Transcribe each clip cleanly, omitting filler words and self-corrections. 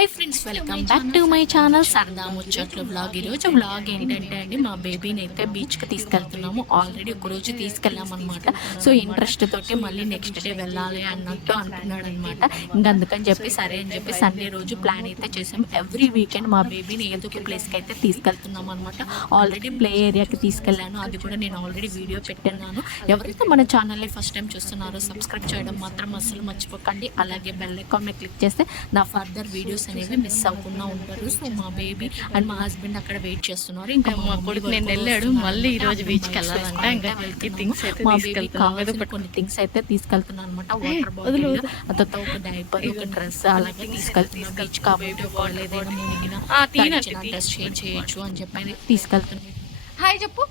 Hi friends, welcome back to my channel సరదా ముచ్చట్లు vlog. ఈరోజు వ్లాగ్ ఏంటంటే అండి, మా బేబీని అయితే బీచ్కి తీసుకెళ్తున్నాము. ఆల్రెడీ ఒకరోజు తీసుకెళ్ళామన్నమాట. సో ఇంట్రెస్ట్ తోటి మళ్ళీ నెక్స్ట్ డే వెళ్ళాలి అన్నట్టు అంటున్నాడు అనమాట. ఇంకా అందుకని చెప్పి సరే అని చెప్పి సండే రోజు ప్లాన్ అయితే చేసాం. ఎవ్రీ వీకెండ్ మా బేబీని ఏదో ఒక ప్లేస్కి అయితే తీసుకెళ్తున్నాం అనమాట. ఆల్రెడీ ప్లే ఏరియాకి తీసుకెళ్ళాను, అది కూడా నేను ఆల్రెడీ వీడియో పెట్టినాను. ఎవరైతే మన ఛానల్ని ఫస్ట్ టైం చూస్తున్నారో సబ్స్క్రైబ్ చేయడం మాత్రం అస్సలు మర్చిపోకండి. అలాగే బెల్ ఐకాన్ క్లిక్ చేస్తే నా ఫర్దర్ వీడియోస్ అనేవి మిస్ అవ్వకుండా ఉంటారు. సో మా బేబీ అండ్ మా హస్బెండ్ అక్కడ వెయిట్ చేస్తున్నారు. ఇంకా మా కొడుకు నేను వెళ్ళాడు, మళ్ళీ ఈ రోజు బీచ్కి వెళ్ళాలంట. ఇంకా థింగ్స్ అయితే మా బేబీ కావాల్సిన కొన్ని థింగ్స్ అయితే తీసుకెళ్తున్నాను అనమాట. వాటర్ బాటిల్, తర్వాత ఒక డైపర్, ఒక డ్రెస్ అలాగే తీసుకెళ్తున్నాను. బీచ్ కాబట్టి ఒకవేళ ఏదైనా మునిగిన డ్రెస్ చేంజ్ చేయొచ్చు అని చెప్పి తీసుకెళ్తున్నాను. హాయ్ చెప్పు.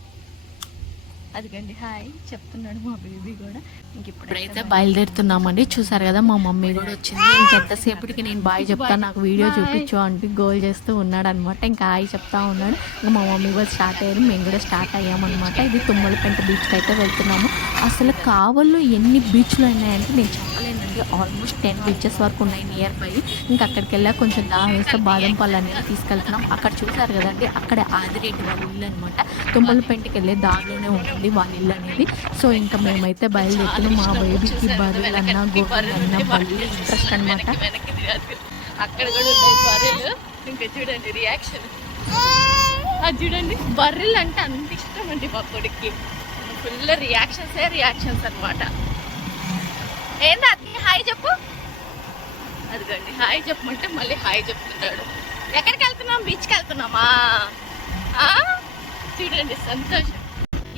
అదిగండి హాయ్ చెప్తున్నాడు మా బేబీ కూడా. ఇంక ఇప్పుడైతే బయలుదేరుతున్నామండి. చూసారు కదా మా మమ్మీ కూడా వచ్చింది. ఇంకెంతసేపటికి నేను బాయ్ చెప్తాను, నాకు వీడియో చూపించు అంటే గోల్ చేస్తూ ఉన్నాడు అనమాట. ఇంకా హాయ్ చెప్తా ఉన్నాడు. ఇంకా మా మమ్మీ కూడా స్టార్ట్ అయ్యారు, మేము కూడా స్టార్ట్ అయ్యామన్నమాట. ఇది తుమ్మలపెంట బీచ్కి అయితే వెళ్తున్నాము. అసలు కావల్లో ఎన్ని బీచ్లు ఉన్నాయంటే నేను చెప్పలేనండి. ఆల్మోస్ట్ 10 బీచెస్ వరకు ఉన్నాయి నియర్ బై. ఇంకా అక్కడికి వెళ్ళా కొంచెం దాహం వేస్తే బాదం పళ్ళు అనేది తీసుకెళ్తున్నాం. అక్కడ చూసారు కదండి, అక్కడ ఆదిరెడ్డి వాళ్ళ ఇల్లు అనమాట. తుమ్మలపెంటకి వెళ్ళే దారిలోనే ఉంటుంది వాళ్ళ ఇల్లు అనేది. సో ఇంకా మేమైతే బయలుదేరుతున్నాం. మా బేబీకి బర్రెలు అన్న గొర్రెలు అన్న బర్రెలు ఇంట్రెస్ట్ అనమాట. అక్కడ కూడా ఉన్నాయి బర్రెలు. ఇంకా చూడండి రియాక్షన్, అది చూడండి. బర్రెలు అంటే అంత ఇష్టం అండి మా కొడుక్కి. ఫుల్ రియాక్షన్స్ అనమాట. ఏంటి అది హాయ్ చెప్పు. అదిగండి హాయ్ చెప్పమంటే మళ్ళీ హాయ్ చెప్తున్నాడు. ఎక్కడికి వెళ్తున్నాం? బీచ్కి వెళ్తున్నామా? చూడండి సంతోషం.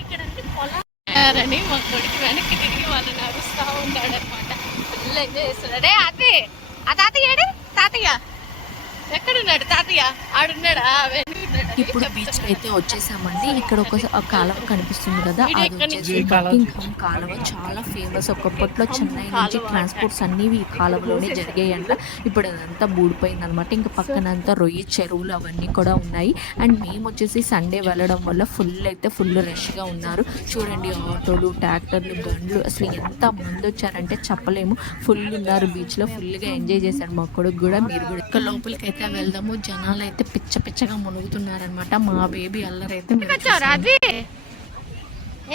ఇక్కడంటే పొలారని మా కొడుకు వెనక్కి తిరిగి వాళ్ళని అరుస్తూ ఉన్నాడు అనమాట. ఫుల్ ఎంజాయ్ చేస్తున్నాడే. అదే ఆ తాతయ్య ఏడు? తాతయ్య ఎక్కడున్నాడు? తాతయ్య ఆడున్నాడా? ఇప్పుడు బీచ్ అయితే వచ్చేసామండి. ఇక్కడ ఒక కాలువ కనిపిస్తుంది కదా, అది వచ్చేసి బకింగ్హామ్ కాలువ. చాలా ఫేమస్. ఒకప్పట్లో చెన్నై నుంచి ట్రాన్స్పోర్ట్స్ అన్ని ఈ కాలువలోనే జరిగాయంట. ఇప్పుడు అదంతా బూడిపోయింది అనమాట. ఇంకా పక్కనంతా రొయ్య చెరువులు అవన్నీ కూడా ఉన్నాయి. అండ్ మేము వచ్చేసి సండే వెళ్ళడం వల్ల ఫుల్ రష్గా ఉన్నారు. చూడండి ఆటోలు, ట్రాక్టర్లు, బండ్లు, అసలు ఎంత మంది వచ్చారంటే చెప్పలేము. ఫుల్ ఉన్నారు బీచ్లో. ఫుల్గా ఎంజాయ్ చేశాడు మా కొడుకు కూడా. మీరు కూడా ఇక్కడ లోపలికి అయితే వెళ్దాము. జనాలు అయితే పిచ్చగా మునుగుతున్నారనమాట. మా బేబీ అల్లరైతే అది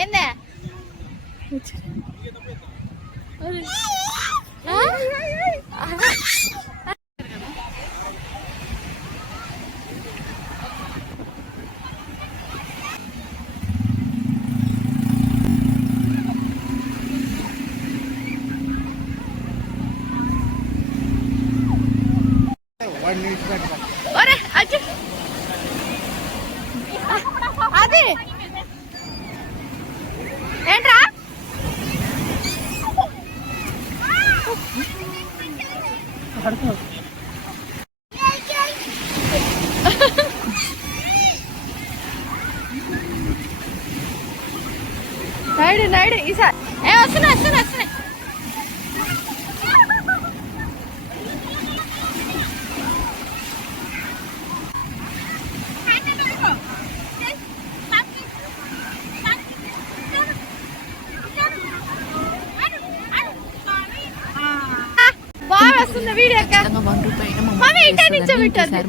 ఏంట్రా? నాయుడు ఈసారి వస్తున్నాయి.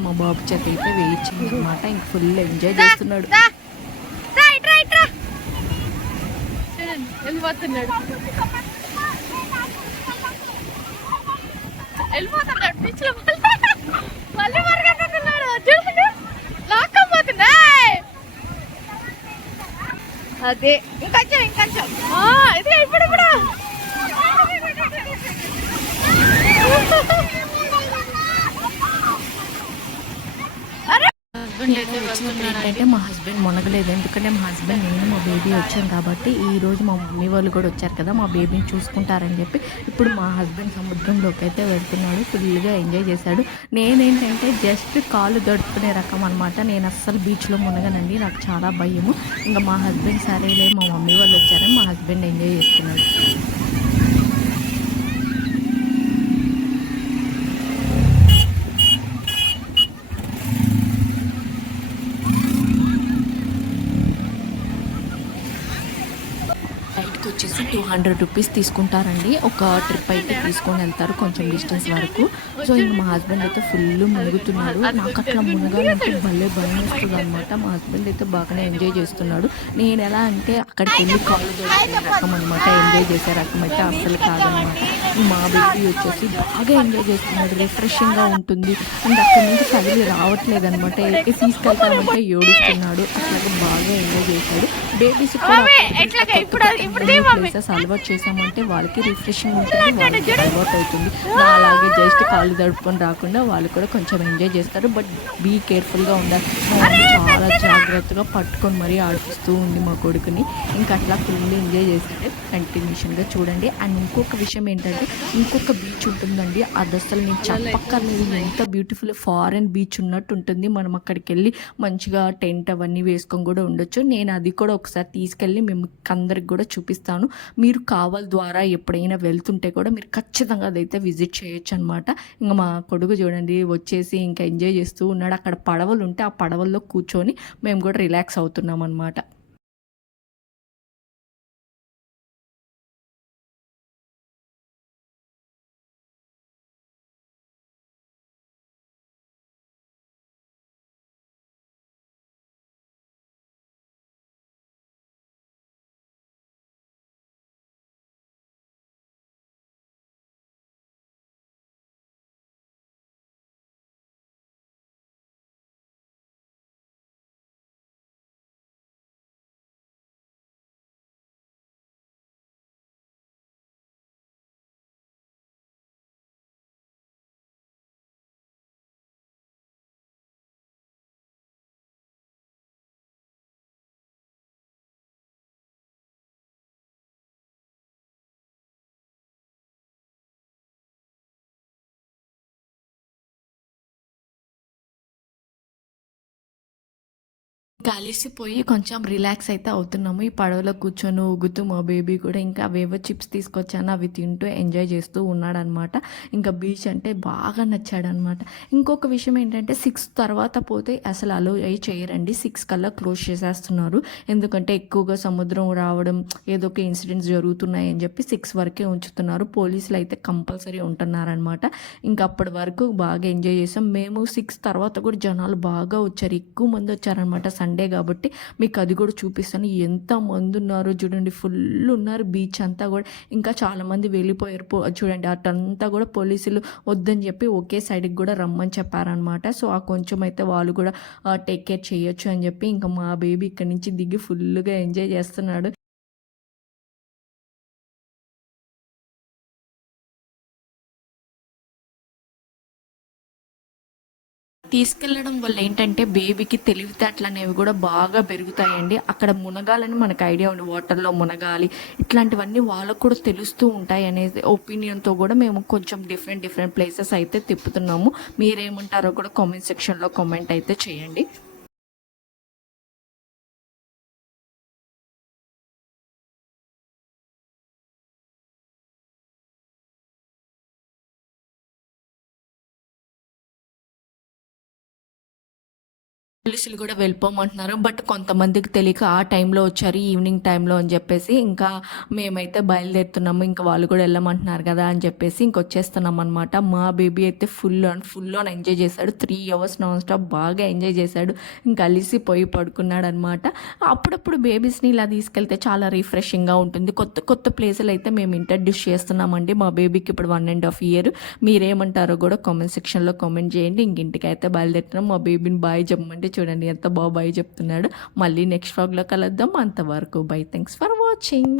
మా బాబు చేత అయితే వేయించింది అనమాట. ఇంక ఫుల్ ఎంజాయ్ చేస్తున్నాడు. వెళ్ళిపోతున్నాడు మళ్ళీ మరగతున్నాడు. లాక్కపోతున్నా. అదే ఇంకొంచెం ఇది ఇప్పుడు ఏంటంటే మా హస్బెండ్ మునగలేదు. ఎందుకంటే మా హస్బెండ్, నేను, మా బేబీ వచ్చాను కాబట్టి. ఈరోజు మా మమ్మీ వాళ్ళు కూడా వచ్చారు కదా, మా బేబీని చూసుకుంటారని చెప్పి ఇప్పుడు మా హస్బెండ్ సముద్రంలోకి అయితే వెళ్తున్నాడు. ఫుల్గా ఎంజాయ్ చేశాడు. నేనేంటంటే జస్ట్ కాలు దడుపుకునే రకం అనమాట. నేను అస్సలు బీచ్లో మునగనండి, నాకు చాలా భయము. ఇంకా మా హస్బెండ్ సరేలే, మా మమ్మీ వాళ్ళు వచ్చారని మా హస్బెండ్ ఎంజాయ్ చేస్తున్నాడు. వచ్చేసి రూపీస్ తీసుకుంటారండి. ఒక ట్రిప్ అయితే తీసుకొని వెళ్తారు కొంచెం డిస్టెన్స్ వరకు. సో ఇంక మా హస్బెండ్ అయితే ఫుల్ మునుగుతున్నాడు. నాకు అట్లా మునగాలంటే భలే భయం వేస్తుందనమాట. మా హస్బెండ్ అయితే బాగానే ఎంజాయ్ చేస్తున్నాడు. నేను ఎలా అంటే అక్కడికి వెళ్ళి కాళ్ళు దొరికే రకం అనమాట, ఎంజాయ్ చేసే రకం అయితే అస్సలు కాదనమాట. మా బేబీ వచ్చేసి బాగా ఎంజాయ్ చేస్తున్నాడు, రిఫ్రెషింగ్గా ఉంటుంది. అండ్ అక్కడి నుంచి కదిలి రావట్లేదు అనమాట. తీసుకెళ్తామంటే ఏడుస్తున్నాడు. అట్లాగే బాగా ఎంజాయ్ చేశాడు. బేబీస్ ప్లేసెస్ అలవాటు చేసామంటే వాళ్ళకి రిఫ్రెషింగ్ ఉంటుంది, వాళ్ళకి అలవాటు అవుతుంది. అలాగే జస్ట్ కాళ్ళు దడుపుకొని రాకుండా వాళ్ళు కూడా కొంచెం ఎంజాయ్ చేస్తారు. బట్ బీ కేర్ఫుల్గా ఉండాలి. చాలా జాగ్రత్తగా పట్టుకొని మరీ ఆడిపిస్తూ ఉంది మా కొడుకుని. ఇంకా అట్లా ఫుల్ ఎంజాయ్ చేశాడు. కంటిన్యూషన్గా చూడండి. అండ్ ఇంకొక విషయం ఏంటంటే ఇంకొక బీచ్ ఉంటుందండి. అది అసలు నేను చెప్పక్కర్లేదు, ఎంత బ్యూటిఫుల్ ఫారెన్ బీచ్ ఉన్నట్టు ఉంటుంది. మనం అక్కడికి వెళ్ళి మంచిగా టెంట్ అవన్నీ వేసుకొని కూడా ఉండొచ్చు. నేను అది కూడా ఒకసారి తీసుకెళ్ళి మేము అందరికి కూడా చూపిస్తాను. మీరు కావల్ ద్వారా ఎప్పుడైనా వెళ్తుంటే కూడా మీరు ఖచ్చితంగా అదైతే విజిట్ చేయొచ్చు అనమాట. ఇంకా మా కొడుకు చూడండి వచ్చేసి ఇంకా ఎంజాయ్ చేస్తూ ఉన్నాడు. అక్కడ పడవలు ఉంటే ఆ పడవల్లో కూర్చొని మేము కూడా రిలాక్స్ అవుతున్నాం అనమాట. కలిసిపోయి కొంచెం రిలాక్స్ అయితే అవుతున్నాము. ఈ పడవలో కూర్చొని ఊగుతూ మా బేబీ కూడా ఇంకా అవేవో చిప్స్ తీసుకొచ్చాను, అవి తింటూ ఎంజాయ్ చేస్తూ ఉన్నాడనమాట. ఇంకా బీచ్ అంటే బాగా నచ్చాడనమాట. ఇంకొక విషయం ఏంటంటే 6 తర్వాత పోతే అసలు అలో చేయరండి. 6 కల్లా క్లోజ్ చేసేస్తున్నారు. ఎందుకంటే ఎక్కువగా సముద్రం రావడం, ఏదో ఒక ఇన్సిడెంట్స్ జరుగుతున్నాయి అని చెప్పి 6 వరకే ఉంచుతున్నారు. పోలీసులు అయితే కంపల్సరీ ఉంటున్నారనమాట. ఇంకా అప్పటి వరకు బాగా ఎంజాయ్ చేసాం. మేము 6 తర్వాత కూడా జనాలు బాగా వచ్చారు, ఎక్కువ మంది వచ్చారనమాట. సండే కాబట్టి మీకు అది కూడా చూపిస్తాను. ఎంతమంది ఉన్నారో చూడండి, ఫుల్ ఉన్నారు బీచ్ అంతా కూడా. ఇంకా చాలామంది వెళ్ళిపోయారు. చూడండి అటంతా కూడా పోలీసులు వద్దని చెప్పి ఒకే సైడ్కి కూడా రమ్మని చెప్పారనమాట. సో ఆ కొంచెం అయితే వాళ్ళు కూడా టేక్ కేర్ చేయొచ్చు అని చెప్పి ఇంకా మా బేబీ ఇక్కడ నుంచి దిగి ఫుల్గా ఎంజాయ్ చేస్తున్నాడు. తీసుకెళ్ళడం వల్ల ఏంటంటే బేబీకి తెలివితేటలు అనేవి కూడా బాగా పెరుగుతాయండి. అక్కడ మునగాలని మనకు ఐడియా ఉంది, వాటర్లో మునగాలి, ఇట్లాంటివన్నీ వాళ్ళకు కూడా తెలుస్తూ ఉంటాయి అనేది ఒపీనియన్తో కూడా మేము కొంచెం డిఫరెంట్ ప్లేసెస్ అయితే తిప్పుతున్నాము. మీరేమంటారో కూడా కామెంట్ సెక్షన్లో కామెంట్ అయితే చేయండి. పోలీసులు కూడా వెళ్ళిపోమంటున్నారు. బట్ కొంతమందికి తెలియక ఆ టైంలో వచ్చారు, ఈవినింగ్ టైంలో అని చెప్పేసి ఇంకా మేమైతే బయలుదేరుతున్నాము. ఇంకా వాళ్ళు కూడా వెళ్ళమంటున్నారు కదా అని చెప్పేసి ఇంకొచ్చేస్తున్నాం అనమాట. మా బేబీ అయితే ఫుల్ ఆన్ ఎంజాయ్ చేశాడు. 3 అవర్స్ నాన్ స్టాప్ బాగా ఎంజాయ్ చేశాడు. ఇంకా అలిసిపోయి పడుకున్నాడు అనమాట. అప్పుడప్పుడు బేబీస్ని ఇలా తీసుకెళ్తే చాలా రిఫ్రెషింగ్గా ఉంటుంది. కొత్త ప్లేసులు అయితే మేము ఇంట్రడ్యూస్ చేస్తున్నామండి మా బేబీకి. ఇప్పుడు 1.5 ఇయర్. మీరేమంటారో కూడా కామెంట్ సెక్షన్లో కామెంట్ చేయండి. ఇంటికి అయితే బయలుదేరుతున్నాం. మా బేబీని బాయ్ చెప్పమంటే చూడండి ఎంత బాగా బాయ్ చెప్తున్నాడు. మళ్ళీ నెక్స్ట్ వ్లాగ్లో కలుద్దాం. అంతవరకు బై. Thanks for watching.